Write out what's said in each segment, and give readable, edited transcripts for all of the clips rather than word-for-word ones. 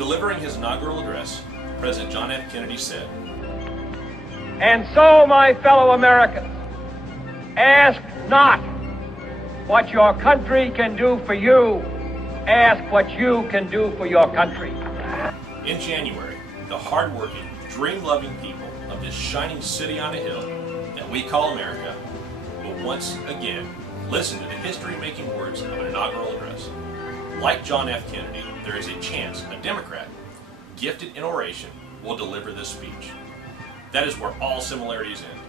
Delivering his inaugural address, President John F. Kennedy said, "And so, my fellow Americans, ask not what your country can do for you, ask what you can do for your country." In January, the hard-working, dream-loving people of this shining city on a hill that we call America will once again listen to the history-making words of an inaugural address. Like John F. Kennedy, there is a chance a Democrat, gifted in oration, will deliver this speech. That is where all similarities end.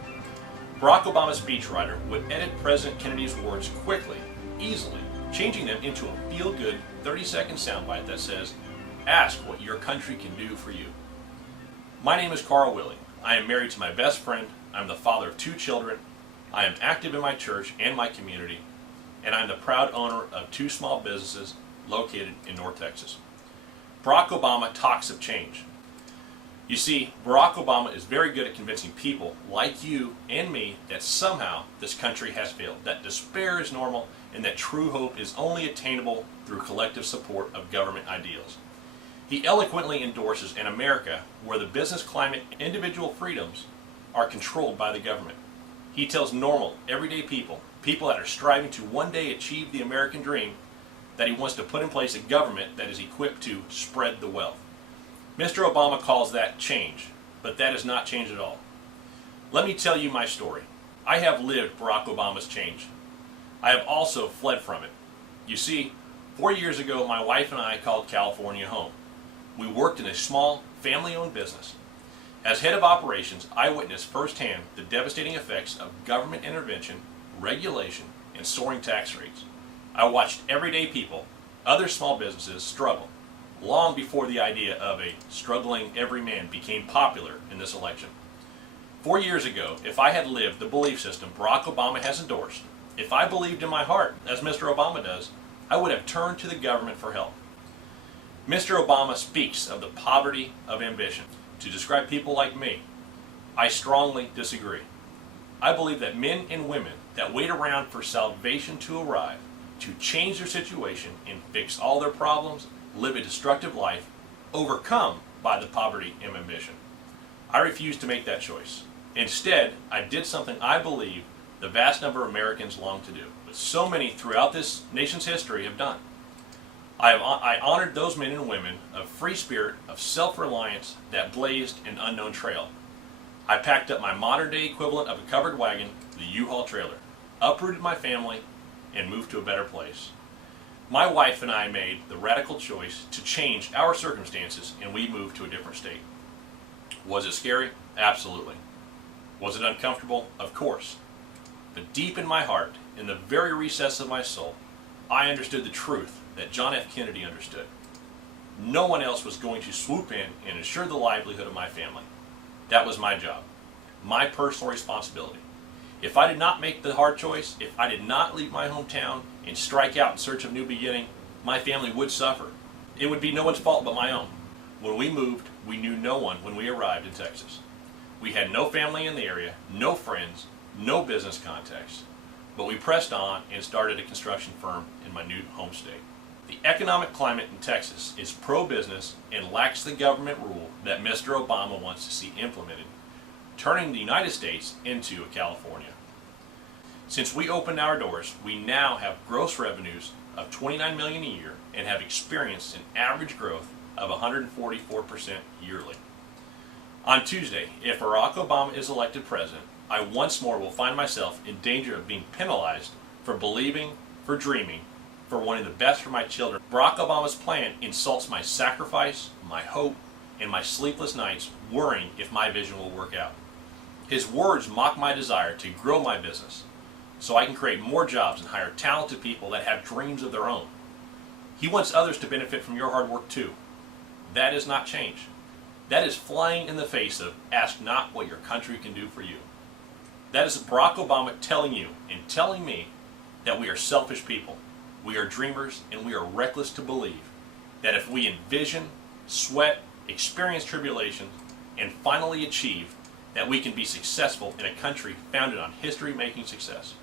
Barack Obama's speechwriter would edit President Kennedy's words quickly, easily, changing them into a feel-good 30-second soundbite that says, "Ask what your country can do for you." My name is Willey. I am married to my best friend. I'm the father of 2 children. I am active in my church and my community, and I'm the proud owner of 2 small businesses located in North Texas. Barack Obama talks of change. You see, Barack Obama is very good at convincing people like you and me that somehow this country has failed, that despair is normal, and that true hope is only attainable through collective support of government ideals. He eloquently endorses an America where the business climate and individual freedoms are controlled by the government. He tells normal, everyday people that are striving to one day achieve the American dream, that he wants to put in place a government that is equipped to spread the wealth. Mr. Obama calls that change, but that is not change at all. Let me tell you my story. I have lived Barack Obama's change. I have also fled from it. You see, 4 years ago, my wife and I called California home. We worked in a small, family-owned business. As head of operations, I witnessed firsthand the devastating effects of government intervention, regulation, and soaring tax rates. I watched everyday people, other small businesses, struggle, long before the idea of a struggling everyman became popular in this election. 4 years ago, if I had lived the belief system Barack Obama has endorsed, if I believed in my heart, as Mr. Obama does, I would have turned to the government for help. Mr. Obama speaks of the poverty of ambition to describe people like me. I strongly disagree. I believe that men and women that wait around for salvation to arrive, to change their situation and fix all their problems, live a destructive life, overcome by the poverty and ambition. I refuse to make that choice. Instead, I did something I believe the vast number of Americans long to do, but so many throughout this nation's history have done. I honored those men and women of free spirit, of self-reliance that blazed an unknown trail. I packed up my modern-day equivalent of a covered wagon, the U-Haul trailer, uprooted my family, and moved to a better place. My wife and I made the radical choice to change our circumstances, and we moved to a different state. Was it scary? Absolutely. Was it uncomfortable? Of course. But deep in my heart, in the very recess of my soul, I understood the truth that John F. Kennedy understood. No one else was going to swoop in and ensure the livelihood of my family. That was my job, my personal responsibility. If I did not make the hard choice, if I did not leave my hometown and strike out in search of new beginning, my family would suffer. It would be no one's fault but my own. When we moved, we knew no one when we arrived in Texas. We had no family in the area, no friends, no business contacts. But we pressed on and started a construction firm in my new home state. The economic climate in Texas is pro-business and lacks the government rule that Mr. Obama wants to see implemented, turning the United States into a California. Since we opened our doors, we now have gross revenues of $29 million a year and have experienced an average growth of 144% yearly. On Tuesday, if Barack Obama is elected president, I once more will find myself in danger of being penalized for believing, for dreaming, for wanting the best for my children. Barack Obama's plan insults my sacrifice, my hope, and my sleepless nights worrying if my vision will work out. His words mock my desire to grow my business so I can create more jobs and hire talented people that have dreams of their own. He wants others to benefit from your hard work too. That is not change. That is flying in the face of ask not what your country can do for you. That is Barack Obama telling you and telling me that we are selfish people, we are dreamers, and we are reckless to believe that if we envision, sweat, experience tribulations, and finally achieve, that we can be successful in a country founded on history-making success.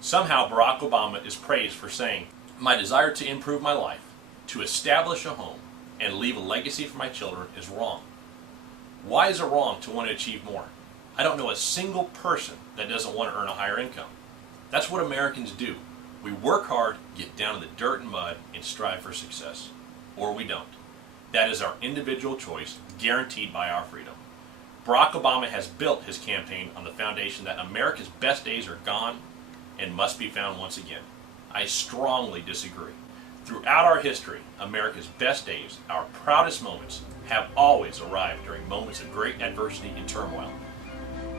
Somehow Barack Obama is praised for saying, "My desire to improve my life, to establish a home, and leave a legacy for my children is wrong. Why is it wrong to want to achieve more? I don't know a single person that doesn't want to earn a higher income. That's what Americans do. We work hard, get down in the dirt and mud, and strive for success. Or we don't. That is our individual choice, guaranteed by our freedom. Barack Obama has built his campaign on the foundation that America's best days are gone and must be found once again. I strongly disagree. Throughout our history, America's best days, our proudest moments, have always arrived during moments of great adversity and turmoil.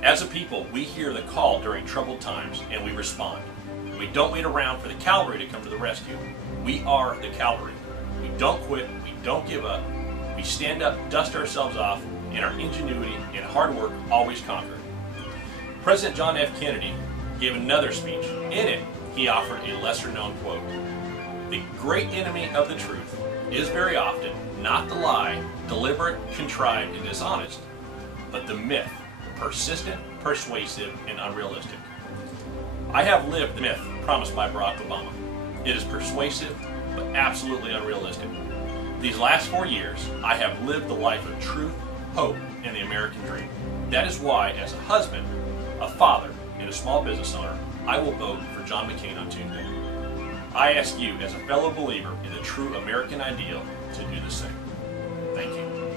As a people, we hear the call during troubled times and we respond. We don't wait around for the cavalry to come to the rescue. We are the cavalry. We don't quit, we don't give up. We stand up, dust ourselves off, and our ingenuity and hard work always conquer. President John F. Kennedy gave another speech. In it, he offered a lesser-known quote. The great enemy of the truth is very often not the lie, deliberate, contrived, and dishonest, but the myth, persistent, persuasive, and unrealistic. I have lived the myth promised by Barack Obama. It is persuasive, but absolutely unrealistic. These last 4 years, I have lived the life of truth, hope, and the American dream. That is why, as a husband, a father, and a small business owner, I will vote for John McCain on Tuesday. I ask you, as a fellow believer in the true American ideal, to do the same. Thank you.